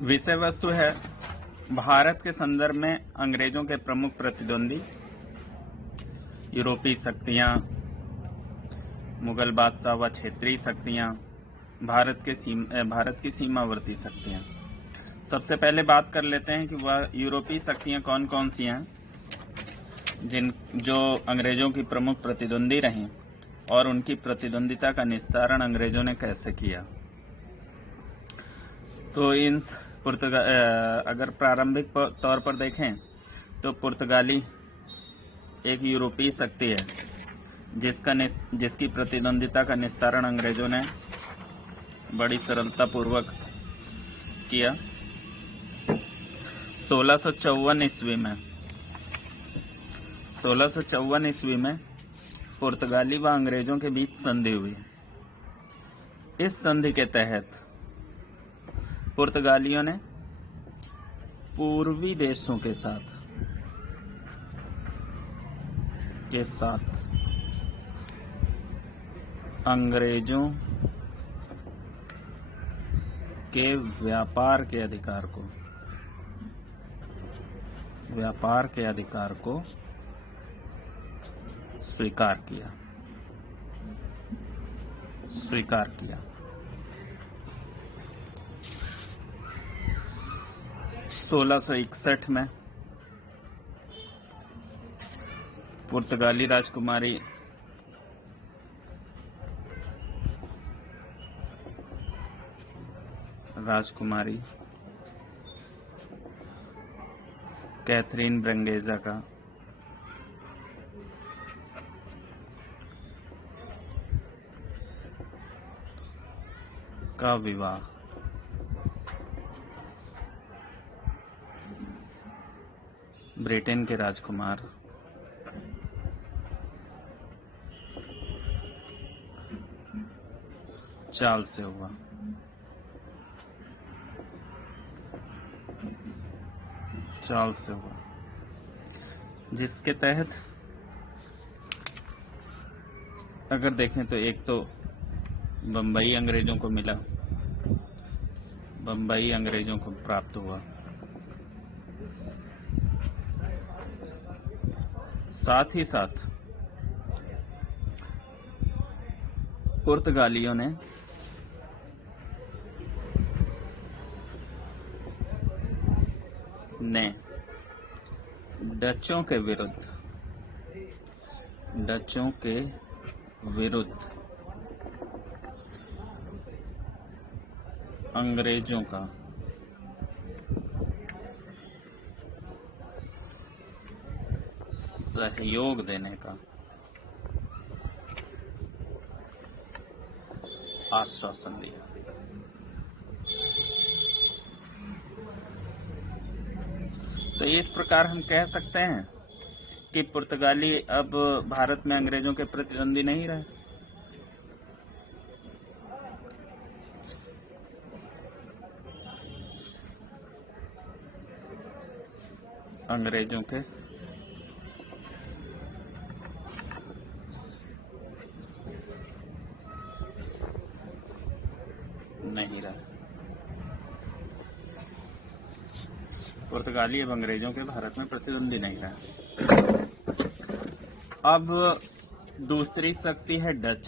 विषय वस्तु है भारत के संदर्भ में अंग्रेजों के प्रमुख प्रतिद्वंदी, यूरोपीय शक्तियां, मुगल बादशाह व क्षेत्रीय शक्तियां, भारत की सीमावर्ती शक्तियां। सबसे पहले बात कर लेते हैं कि वह यूरोपीय शक्तियां कौन कौन सी हैं जो अंग्रेजों की प्रमुख प्रतिद्वंदी रहीं और उनकी प्रतिद्वंदिता का निस्तारण अंग्रेजों ने कैसे किया। तो अगर प्रारंभिक तौर पर देखें तो पुर्तगाली एक यूरोपीय शक्ति है जिसकी प्रतिद्वंदिता का निस्तारण अंग्रेजों ने बड़ी सरलतापूर्वक किया। 1654 ईस्वी में पुर्तगाली व अंग्रेजों के बीच संधि हुई। इस संधि के तहत पुर्तगालियों ने पूर्वी देशों के साथ अंग्रेजों के व्यापार के अधिकार को स्वीकार किया। 1661 में पुर्तगाली राजकुमारी कैथरीन ब्रंगेजा का विवाह ब्रिटेन के राजकुमार चार्ल्स से हुआ। जिसके तहत अगर देखें तो एक तो बम्बई अंग्रेजों को मिला, बम्बई अंग्रेजों को प्राप्त हुआ। साथ ही साथ पुर्तगालियों ने डचों के विरुद्ध अंग्रेजों का सहयोग देने का आश्वासन दिया। तो इस प्रकार हम कह सकते हैं कि पुर्तगाली अब भारत में अंग्रेजों के प्रतिद्वंदी नहीं रहे। अंग्रेजों के नहीं रहे। पुर्तगाली अब अंग्रेजों के भारत में प्रतिद्वंदी नहीं रहे। अब दूसरी शक्ति है डच।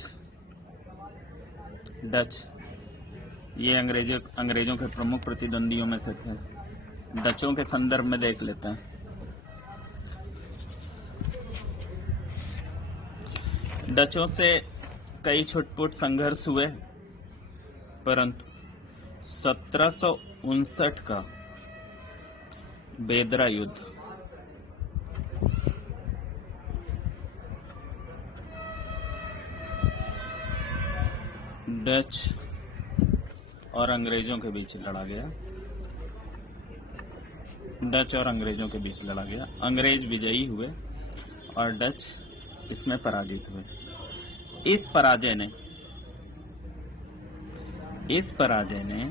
ये अंग्रेजों के प्रमुख प्रतिद्वंदियों में से थे। डचों के संदर्भ में देख लेते हैं। डचों से कई छुटपुट संघर्ष हुए, परंतु 1759 का बेदरा युद्ध डच और अंग्रेजों के बीच लड़ा गया। अंग्रेज विजयी हुए और डच इसमें पराजित हुए। इस पराजय ने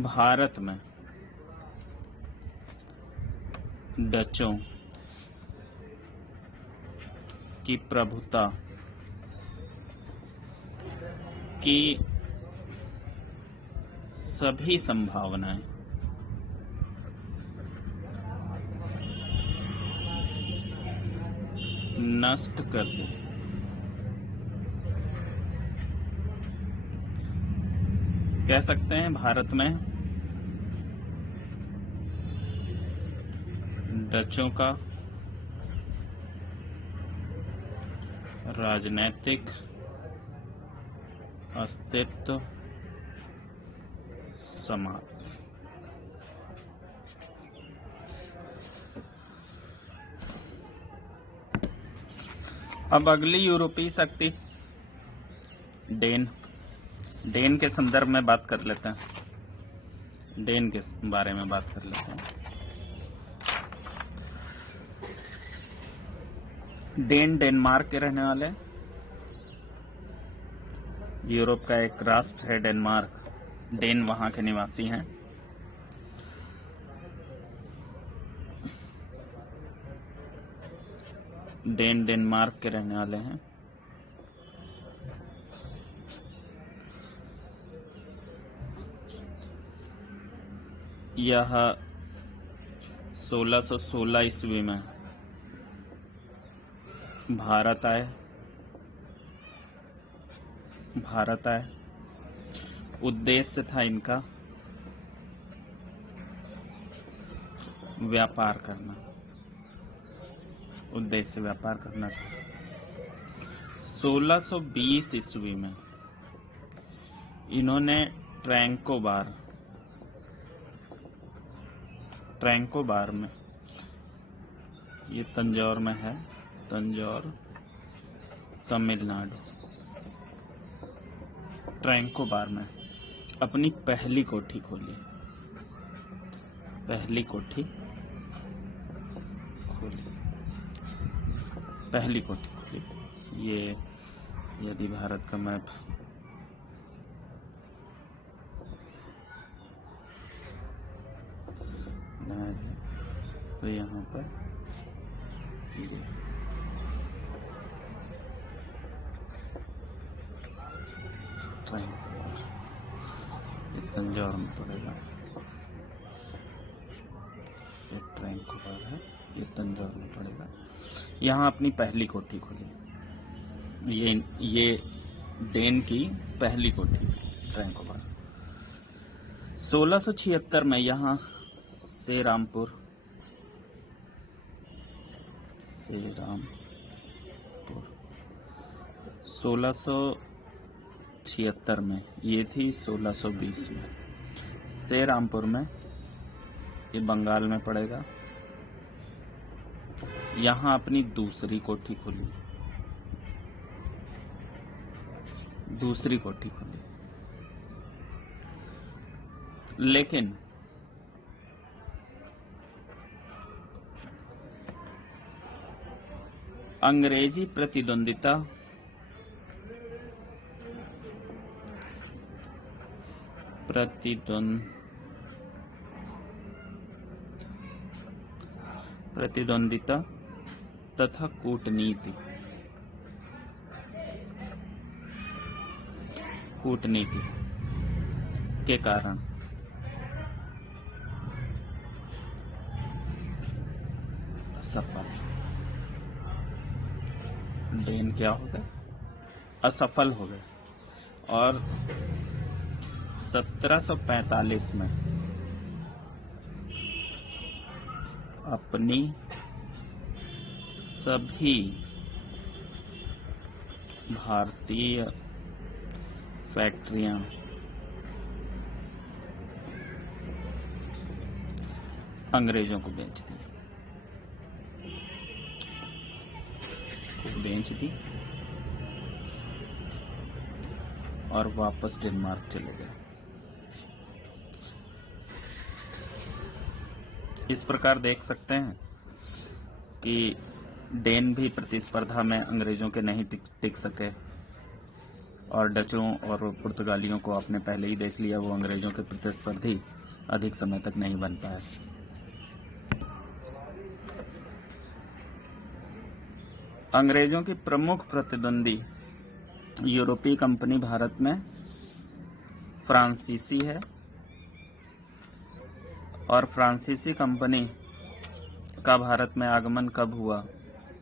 भारत में डचों की प्रभुता की सभी संभावनाएं नष्ट कर दे। कह सकते हैं भारत में डचों का राजनैतिक अस्तित्व समाप्त। अब अगली यूरोपीय शक्ति डेन के संदर्भ में बात कर लेते हैं। डेन के बारे में बात कर लेते हैं। डेन डेनमार्क के रहने वाले, यूरोप का एक राष्ट्र है डेनमार्क। डेन वहां के निवासी हैं। डेन डेनमार्क के रहने वाले हैं। यह 1616 ईस्वी में भारत आए। उद्देश्य था इनका व्यापार करना। उद्देश्य व्यापार करना था। 1620 ईस्वी में इन्होंने ट्रैंकोबार में, ये तंजौर में है, तंजौर तमिलनाडु, ट्रैंकोबार में अपनी पहली कोठी खोली। ये यदि भारत का मैप है तो यहाँ पर ये तंजौर में पड़ेगा। ये ट्रैंकोबार है, ये तंजौर में पड़ेगा। यहाँ अपनी पहली कोठी खोली। ये डेन की पहली कोठी ट्रैंकोबार। 1676 में यहाँ सेरामपुर 1676 में, ये थी 1620 में। सेरामपुर में, ये बंगाल में पड़ेगा। यहाँ अपनी दूसरी कोठी खोली। लेकिन अंग्रेजी प्रतिद्वंदिता तथा कूटनीति के कारण डेन क्या हो गए? असफल हो गए। और 1745 में अपनी सभी भारतीय फैक्ट्रियां अंग्रेजों को बेच दी और वापस डेनमार्क चले गए। इस प्रकार देख सकते हैं कि डेन भी प्रतिस्पर्धा में अंग्रेजों के नहीं टिक सके, और डचों और पुर्तगालियों को आपने पहले ही देख लिया, वो अंग्रेजों के प्रतिस्पर्धी अधिक समय तक नहीं बन पाए। अंग्रेजों की प्रमुख प्रतिद्वंदी यूरोपीय कंपनी भारत में फ्रांसीसी है, और फ्रांसीसी कंपनी का भारत में आगमन कब हुआ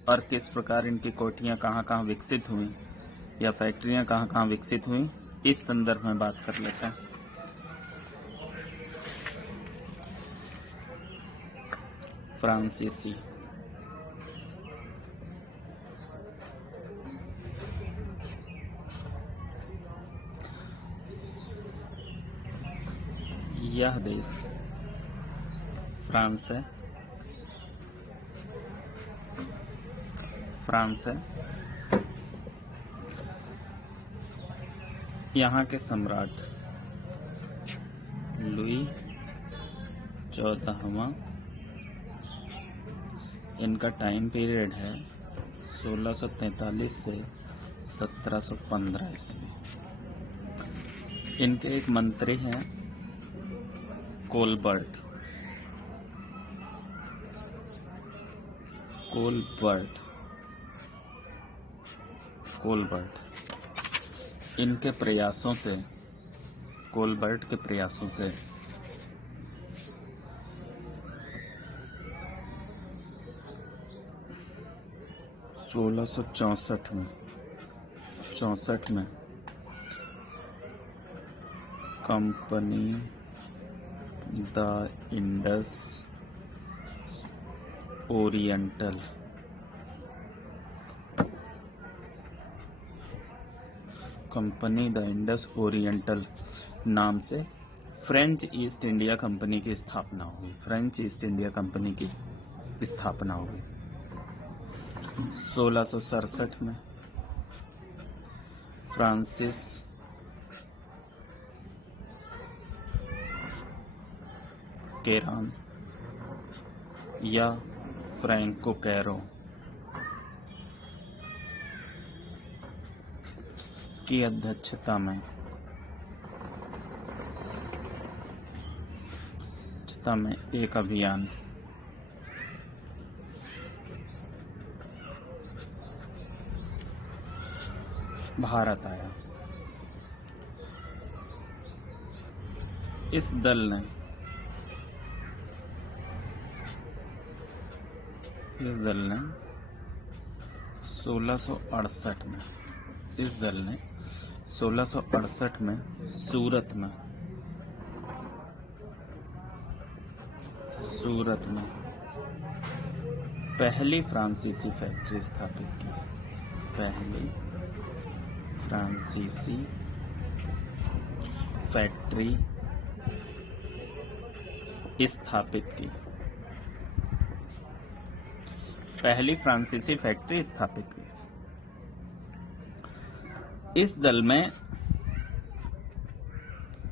और किस प्रकार इनकी कोठियां कहां कहां विकसित हुई या फैक्ट्रियां कहां कहां विकसित हुई, इस संदर्भ में बात कर लेते हैं। फ्रांसीसी यह देश फ्रांस है। यहाँ के सम्राट लुई 14वां, इनका टाइम पीरियड है 1643 से 1715 ईस्वी। इनके एक मंत्री हैं कोलबर्ट। इनके प्रयासों से, कोलबर्ट के प्रयासों से 1664 में कंपनी द इंडस ओरिएंटल नाम से फ्रेंच ईस्ट इंडिया कंपनी की स्थापना हुई। 1667 में फ्रांसिस केरान या फ्रैंको कैरो की अध्यक्षता में एक अभियान भारत आया। इस दल ने 1668 में सूरत में पहली फ्रांसीसी फैक्ट्री स्थापित की। इस दल में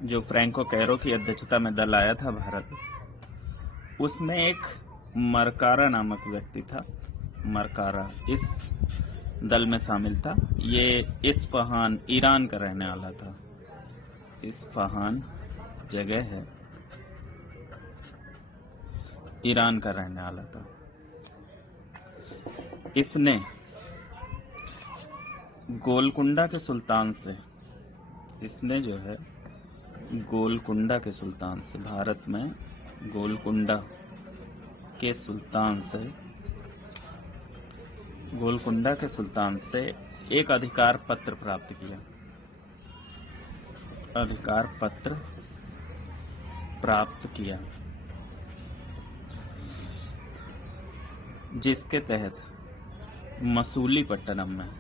जो फ्रैंको कैरो की अध्यक्षता में दल आया था भारत, उसमें एक मरकारा नामक व्यक्ति था। मरकारा इस दल में शामिल था। ये इस्फहान, ईरान का रहने वाला था। इस्फहान जगह है, ईरान का रहने वाला था। इसने गोलकुंडा के सुल्तान से, भारत में गोलकुंडा के सुल्तान से एक अधिकार पत्र प्राप्त किया, जिसके तहत मसूलीपट्टनम में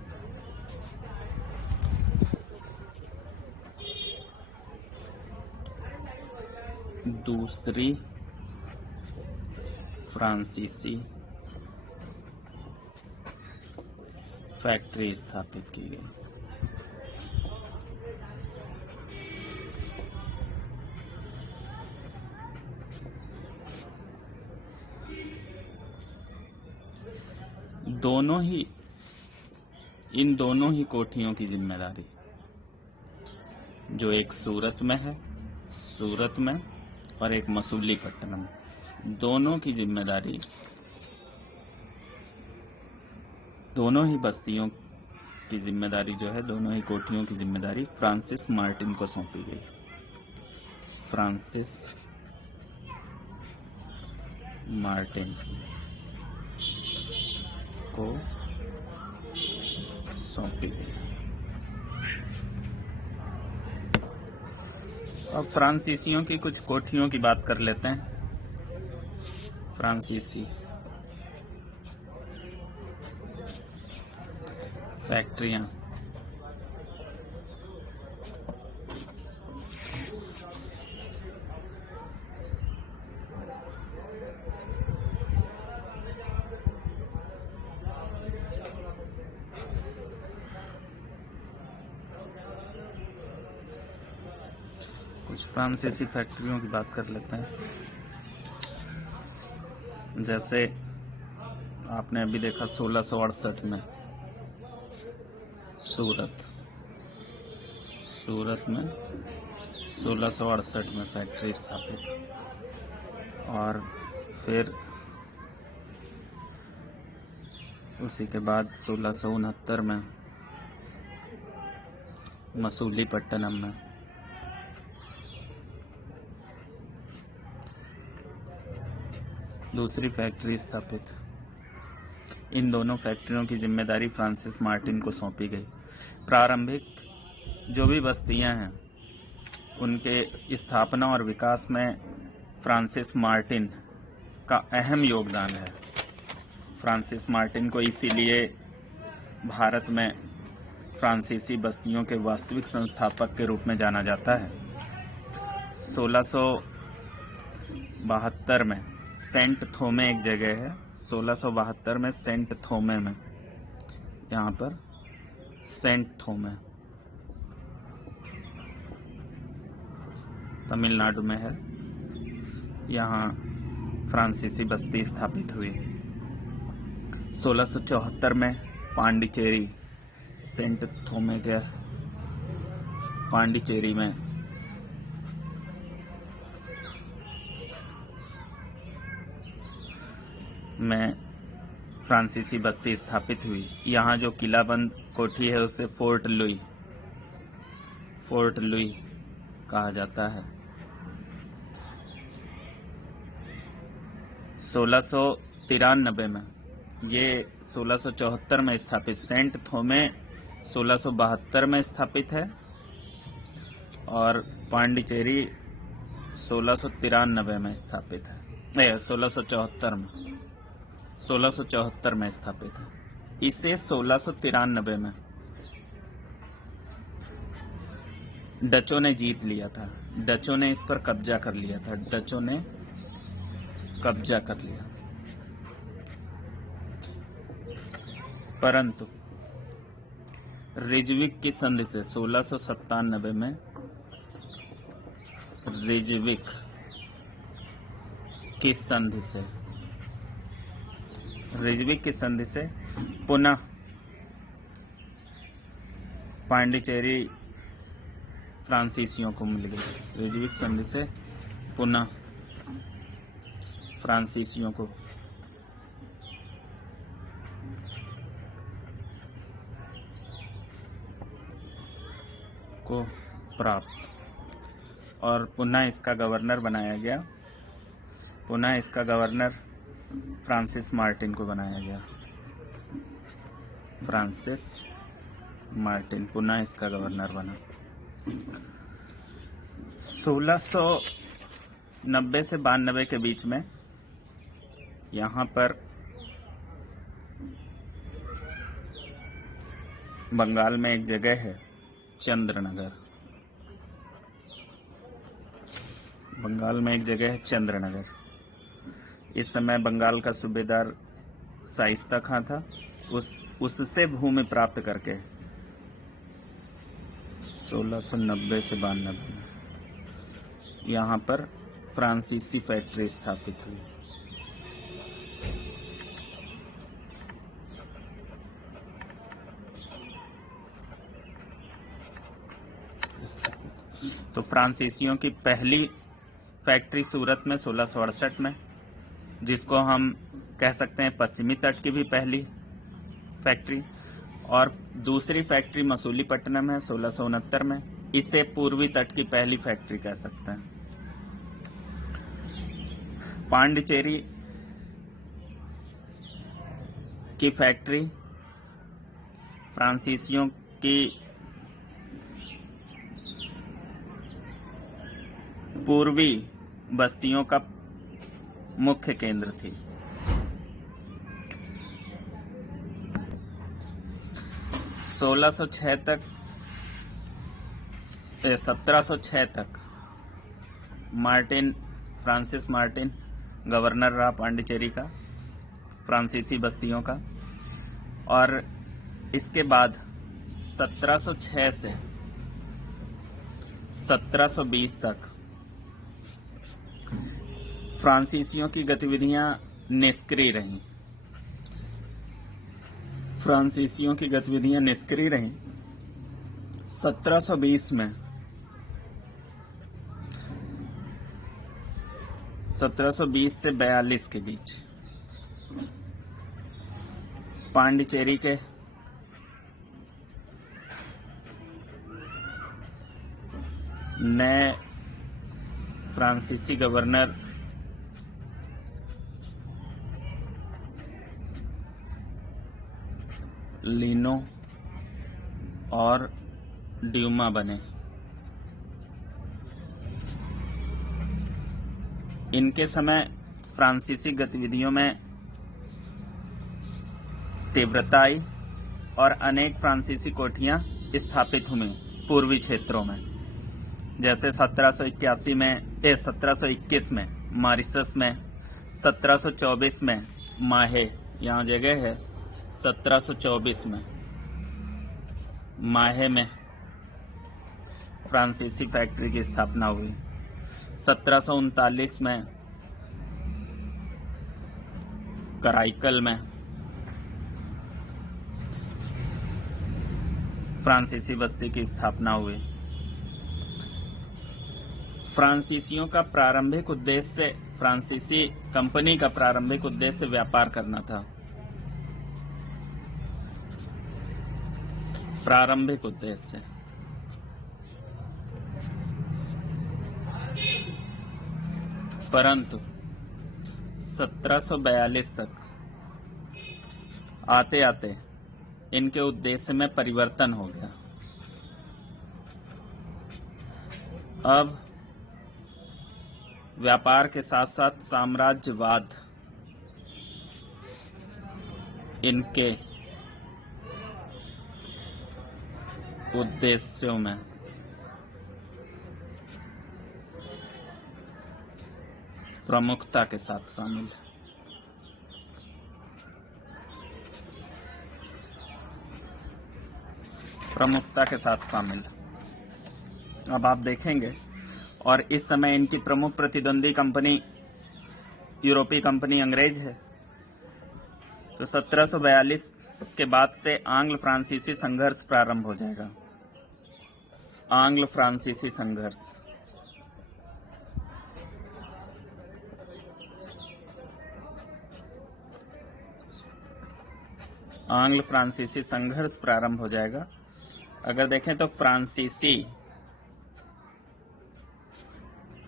दूसरी फ्रांसीसी फैक्ट्री स्थापित की गई। इन दोनों ही कोठियों की जिम्मेदारी, जो एक सूरत में और एक मसूलीपट्टनम, दोनों की जिम्मेदारी दोनों ही बस्तियों की जिम्मेदारी जो है, दोनों ही कोठियों की जिम्मेदारी फ्रांसिस मार्टिन को सौंपी गई। फ्रांसिस मार्टिन को सौंपी गई। अब फ्रांसीसियों की कुछ कोठियों की बात कर लेते हैं। फ्रांसीसी फैक्ट्रियां, कुछ फ्रांसीसी फैक्ट्रियों की बात कर लेते हैं। जैसे आपने अभी देखा 1668 में सूरत में 1668 में फैक्ट्री स्थापित, और फिर उसी के बाद 1669 में मसूलीपट्टनम में, दूसरी फैक्ट्री स्थापित। इन दोनों फैक्ट्रियों की जिम्मेदारी फ्रांसिस मार्टिन को सौंपी गई। प्रारंभिक जो भी बस्तियां हैं उनके स्थापना और विकास में फ्रांसिस मार्टिन का अहम योगदान है। फ्रांसिस मार्टिन को इसीलिए भारत में फ्रांसीसी बस्तियों के वास्तविक संस्थापक के रूप में जाना जाता है। 1672 में सेंट थोमे एक जगह है, 1672 में सेंट थोमे में, यहाँ पर सेंट थोमे तमिलनाडु में है, यहाँ फ्रांसीसी बस्ती स्थापित हुई। 1674 में पांडिचेरी, सेंट थोमे के पांडिचेरी में फ्रांसीसी बस्ती स्थापित हुई। यहाँ जो किलाबंद कोठी है उसे फोर्ट लुई कहा जाता है। 1693 में, ये 1674 में स्थापित, सेंट थोमे 1672 में स्थापित है और पांडिचेरी 1693 में स्थापित है, 1674 में स्थापित है। इसे 1693 में डचों ने जीत लिया था। डचों ने इस पर कब्जा कर लिया था। परंतु रिजविक की संधि से 1697 में रिजविक की संधि से पुनः पांडिचेरी फ्रांसीसियों को मिल गई। रिजविक संधि से पुनः फ्रांसीसियों को प्राप्त, और पुनः इसका गवर्नर बनाया गया। पुनः इसका गवर्नर फ्रांसिस मार्टिन को बनाया गया। फ्रांसिस मार्टिन पुनः इसका गवर्नर बना। 1690 से 92 के बीच में यहाँ पर बंगाल में एक जगह है चंद्रनगर। इस समय बंगाल का सूबेदार शाइस्ता खां था। उससे भूमि प्राप्त करके 1690 से 92 में यहाँ पर फ्रांसीसी फैक्ट्री स्थापित हुई। तो फ्रांसीसियों की पहली फैक्ट्री सूरत में 1668 में, जिसको हम कह सकते हैं पश्चिमी तट की भी पहली फैक्ट्री, और दूसरी फैक्ट्री मसूलीपट्टनम है 1669 में। इसे पूर्वी तट की पहली फैक्ट्री कह सकते हैं। पांडिचेरी की फैक्ट्री फ्रांसीसियों की पूर्वी बस्तियों का मुख्य केंद्र थी। 1706 तक फ्रांसिस मार्टिन गवर्नर रहा पांडिचेरी का, फ्रांसीसी बस्तियों का। और इसके बाद 1706 से 1720 तक फ्रांसीसियों की गतिविधियां निष्क्रिय रहीं। 1720 में 1720 से 42 के बीच पांडिचेरी के नए फ्रांसीसी गवर्नर लीनो और ड्यूमा बने। इनके समय फ्रांसीसी गतिविधियों में तीव्रता आई और अनेक फ्रांसीसी कोठियां स्थापित हुई पूर्वी क्षेत्रों में, जैसे 1721 में मॉरिशस में, 1724 में माहे, यहाँ जगह है, 1724 में माहे में फ्रांसीसी फैक्ट्री की स्थापना हुई। 1739 में कराईकल में फ्रांसीसी बस्ती की स्थापना हुई। फ्रांसीसियों का प्रारंभिक उद्देश्य, फ्रांसीसी कंपनी का प्रारंभिक उद्देश्य व्यापार करना था। प्रारंभिक उद्देश्य परंतु 1742 तक आते आते इनके उद्देश्य में परिवर्तन हो गया। अब व्यापार के साथ साथ साम्राज्यवाद इनके उद्देश्यों में प्रमुखता के साथ शामिल है। प्रमुखता के साथ शामिल। अब आप देखेंगे, और इस समय इनकी प्रमुख प्रतिद्वंदी कंपनी यूरोपीय कंपनी अंग्रेज है। तो 1742 के बाद से आंग्ल फ्रांसीसी संघर्ष प्रारंभ हो जाएगा। आंग्ल फ्रांसीसी संघर्ष आंग्ल फ्रांसीसी संघर्ष प्रारंभ हो जाएगा। अगर देखें तो फ्रांसीसी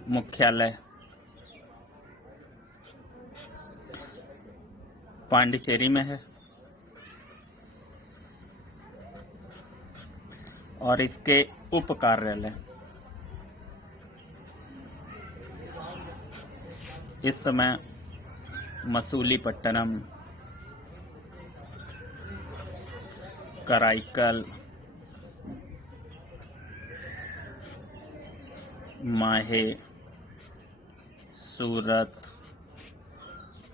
मुख्यालय पांडिचेरी में है और इसके उप कार्यालय इस समय मसूलीपट्टनम, कराईकल, माहे, सूरत,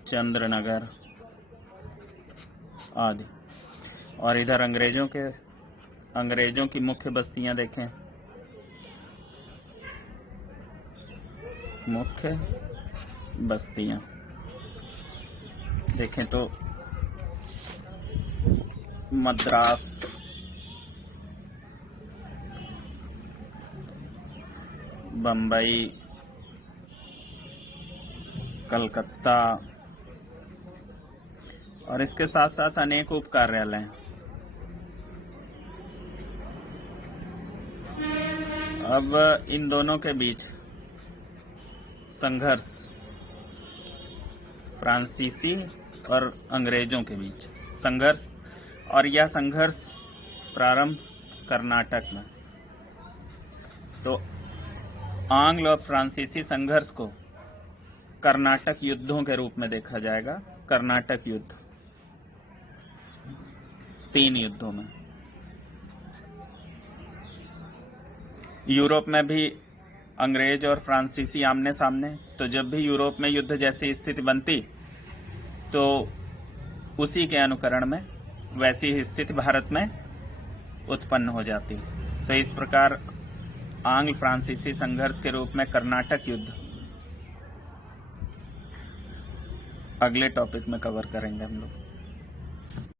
चंद्रनगर आदि। और इधर अंग्रेजों की मुख्य बस्तियां देखें। मुख्य बस्तियां देखें तो मद्रास, बम्बई, कलकत्ता और इसके साथ साथ अनेक उप कार्यालय हैं। अब इन दोनों के बीच संघर्ष, फ्रांसीसी और अंग्रेजों के बीच संघर्ष, और यह संघर्ष प्रारंभ कर्नाटक में। तो आंग्ल और फ्रांसीसी संघर्ष को कर्नाटक युद्धों के रूप में देखा जाएगा। कर्नाटक युद्ध 3 युद्धों में। यूरोप में भी अंग्रेज और फ्रांसीसी आमने सामने, तो जब भी यूरोप में युद्ध जैसी स्थिति बनती तो उसी के अनुकरण में वैसी ही स्थिति भारत में उत्पन्न हो जाती। तो इस प्रकार आंग्ल फ्रांसीसी संघर्ष के रूप में कर्नाटक युद्ध अगले टॉपिक में कवर करेंगे हम लोग।